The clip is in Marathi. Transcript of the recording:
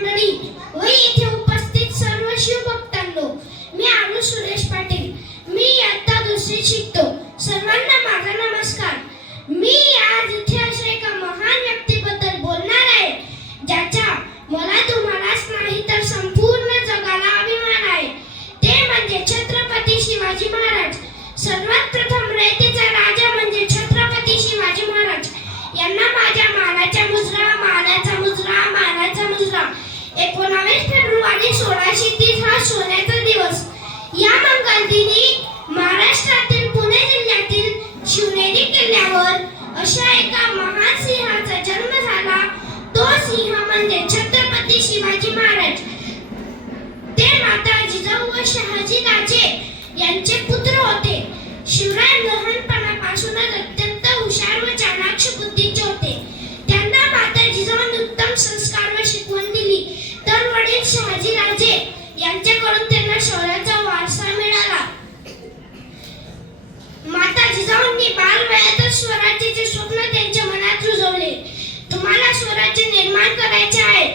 मंडळी व इथे उपस्थित सर्व शिवभक्तांनो, मी आरुष सुरेश पाटील. मी इयत्ता दुसरी शिकतो. सर्वांना माझा नमस्कार. मी आज इथे अशा एका महान व्यक्तीबद्दल बोलणार आहे, ज्याचा मला तुम्हालाच नाही तर संपूर्ण जगाला अभिमान आहे. ते म्हणजे छत्रपती शिवाजी महाराज. सर्वात प्रथम रयतेचा राजा म्हणजे छत्रपती शिवाजी महाराज यांना माझ्या मानाचा मुजरा. 19 फेब्रुवारी 1630 हा सोन्याचा दिवस. या मंगलदिनी महाराष्ट्रातील पुणे जिल्ह्यातील शिवनेरी किल्ल्यावर अशा एका महान सिंहाचा जन्म झाला. तो सिंह म्हणजे छत्रपती शिवाजी महाराज. ते माता जिजाऊ व शहाजी राजे यांचे पुत्र होते. शिवराय लहानपणापासूनच अत्यंत हुशार व चाणाक्ष बुद्धीचे होते. त्यांना माता जिजाऊंनी उत्तम संस्कार व शिकवण दिली, तर वडील शहाजी राजे यांच्याकडून त्यांना शौर्याचा वारसा मिळाला. माता जिजाऊंनी बालवयातच स्वराज्याचे स्वप्न त्यांच्या मनात रुजवले. तुम्हाला स्वराज्य निर्माण करायचे आहे